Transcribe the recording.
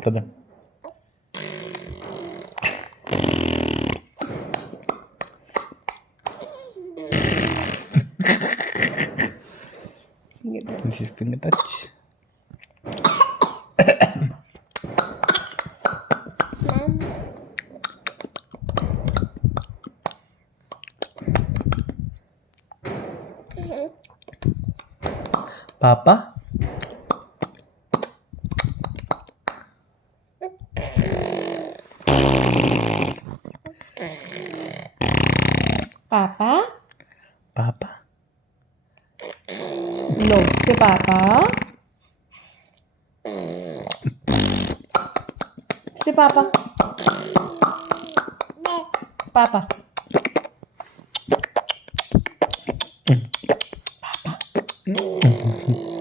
Kada? This is finger touch. Papa? Papa? Papa? No, say Papa. Say Papa. Papa. Papa.